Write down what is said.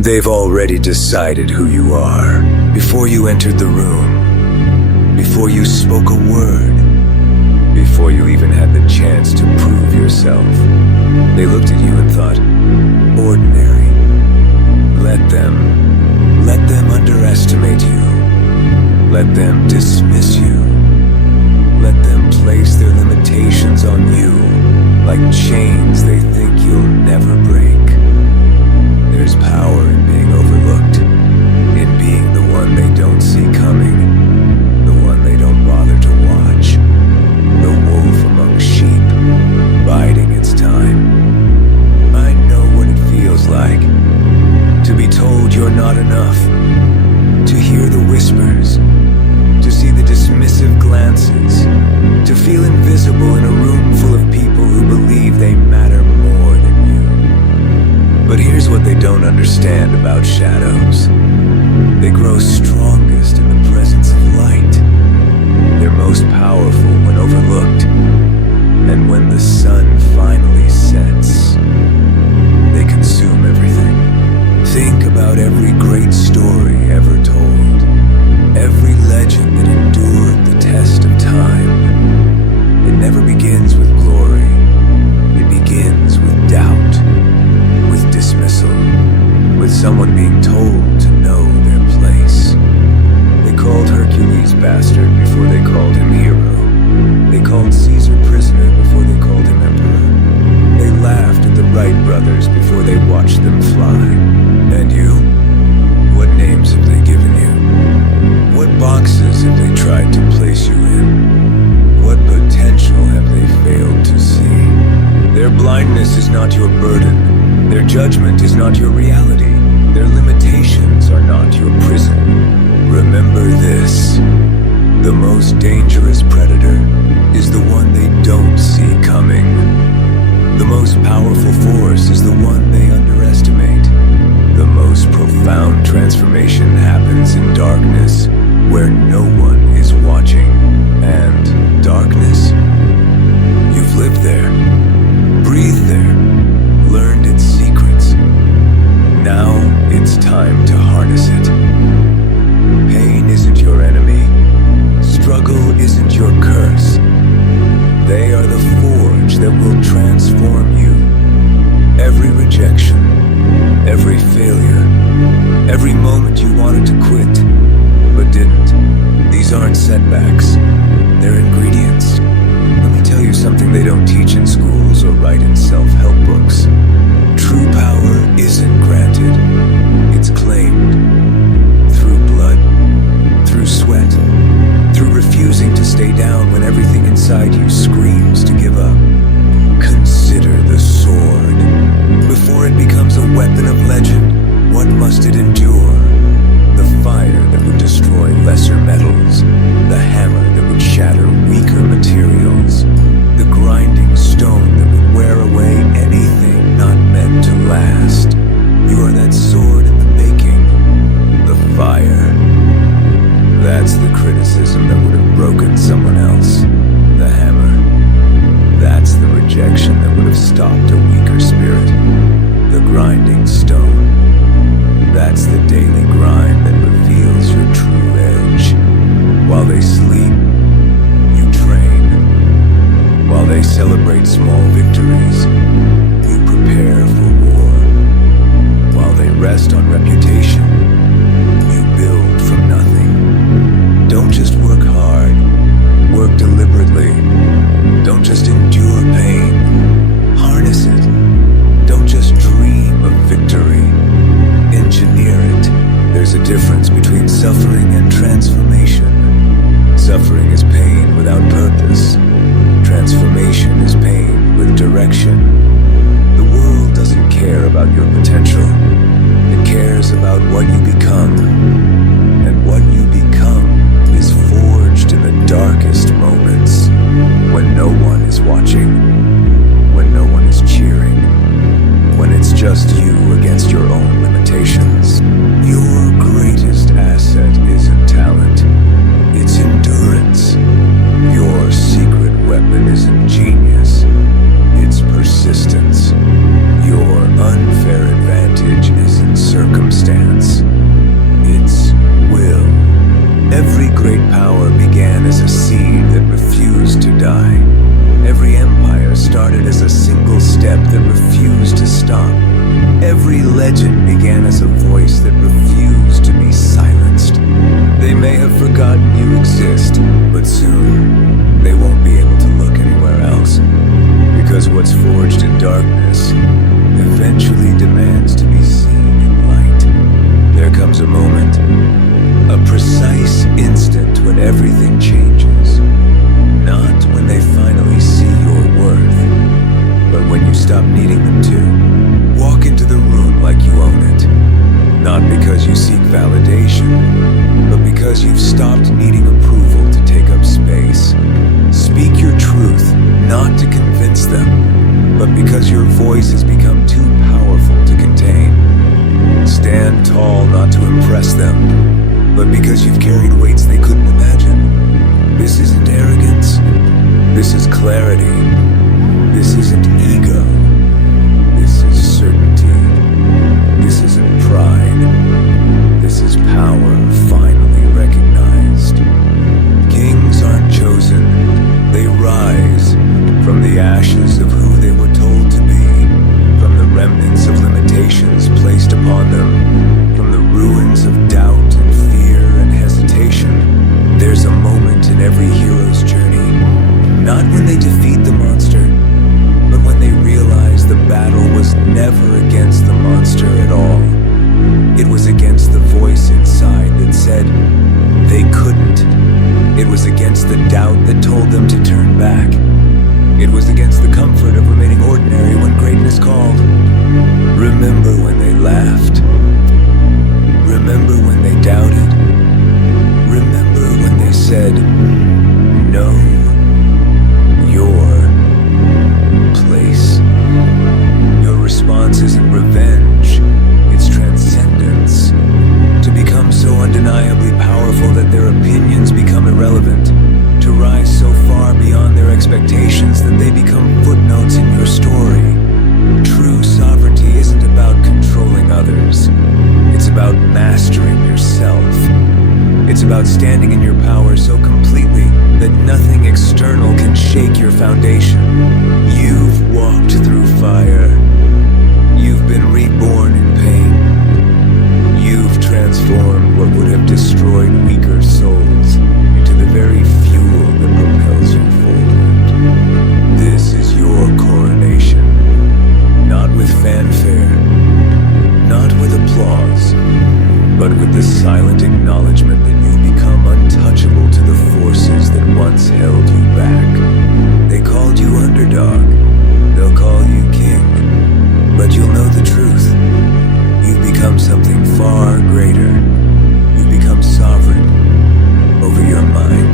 They've already decided who you are before you entered the room, before you spoke a word, before you even had the chance to prove yourself. They looked at you and thought, ordinary. Let them underestimate you. Let them dismiss you. Let them place their limitations on you like chains they think you'll never break. There's power in being overlooked, in being the one they don't see coming, the one they don't bother to watch, the wolf among sheep, biding its time. I know what it feels like to be told you're not enough, to hear the whispers, to see the dismissive glances, to feel invisible in a room full of people who believe they matter more than you. But here's what they don't understand about shadows. They grow strongest in the presence of light. They're most powerful when overlooked. And when the sun finally sets, they consume everything. Think about every great story ever told, every legend that endured the test of time. It never begins with glory. It begins with doubt, with dismissal, with someone being told to know their place. They called Hercules bastard before they called him hero. They called Caesar prisoner before they called him emperor. They laughed at the Wright brothers before they watched them fly. And you? What names have they given you? What boxes have they tried to place you in? What potential have they failed to see? Their blindness is not your burden. Their judgment is not your reality. Their limitations are not your prison. Remember this: the most dangerous predator is the one they don't see coming. The most powerful force is the one they underestimate. The most profound transformation happens in darkness, where no one is watching. And darkness? You've lived there, breathed there, learned its secrets. Now it's time to harness it. Pain isn't your enemy. Struggle isn't your curse. They are the forge that will transform you. Every rejection, every failure, every moment you wanted to quit, but didn't. These aren't setbacks. They're ingredients. Let me tell you something they don't teach in schools or write in self-help books. True power isn't granted. It's claimed. Through blood, through sweat, through refusing to stay down when everything inside you screams to give up. Consider the sword. Before it becomes a weapon of legend, what must it endure? The fire that would destroy lesser metals, the hammer that would shatter weaker materials, the grinding stone that would wear away anything not meant to last. You are that sword in the making, the fire. That's the criticism that would have broken someone else, the hammer. That's the rejection that would have stopped a weaker spirit, the grinding stone. That's the daily grind that reveals your true edge. While they sleep, you train. While they celebrate small victories, you prepare for war. While they rest on reputation, you build from nothing. Don't just work hard, work deliberately. Don't just endure pain, harness it. Don't just dream of victory, engineer it. There's a difference between suffering and transformation. Suffering is pain without purpose. Transformation is pain with direction. The world doesn't care about your potential. It cares about what you become. And what you become is forged in the darkest moments, when no one is watching. legend began as a voice that refused to be silenced. They may have forgotten you exist, but soon they won't be able to look anywhere else. Because what's forged in darkness eventually demands to be seen in light. There comes a moment, a precise instant when everything changes. Not when they finally see your worth, but when you stop needing them to. Walk into the room like you own it. Not because you seek validation, but because you've stopped needing approval to take up space. Speak your truth, not to convince them, but because your voice has become too powerful to contain. Stand tall not to impress them, but because you've carried weights they couldn't imagine. This isn't arrogance. This is clarity. This isn't ego. This is certainty. This isn't pride. This is power finally recognized. Kings aren't chosen. They rise from the ashes of who they were told to be, from the remnants of limitations placed upon them, from the ruins of doubt and fear and hesitation. There's a moment in every hero's journey, not when they defeat the monster, but when they realize the battle was never against the monster at all. It was against the voice inside that said they couldn't. It was against the doubt that told them to turn back. It was against the comfort of remaining ordinary when greatness called. Remember when they laughed? Remember when they doubted? Remember when they said, "No, your place." Your response isn't revenge, it's transcendence. To become so undeniably powerful that their opinions become irrelevant. To rise so far beyond their expectations that they become footnotes in your story. True sovereignty isn't about controlling others. It's about mastering yourself. It's about standing in your power so completely that nothing external can shake your foundation. You've walked through fire. You've been reborn in pain. You've transformed what would have destroyed weaker souls into the very fuel that propels you forward. This is your coronation. Not with fanfare, not with applause, but with the silent acknowledgement that you've become untouchable to the forces that once held you back. They called you underdog, they'll call you king, but you'll know the truth. You've become something far greater. You've become sovereign over your mind.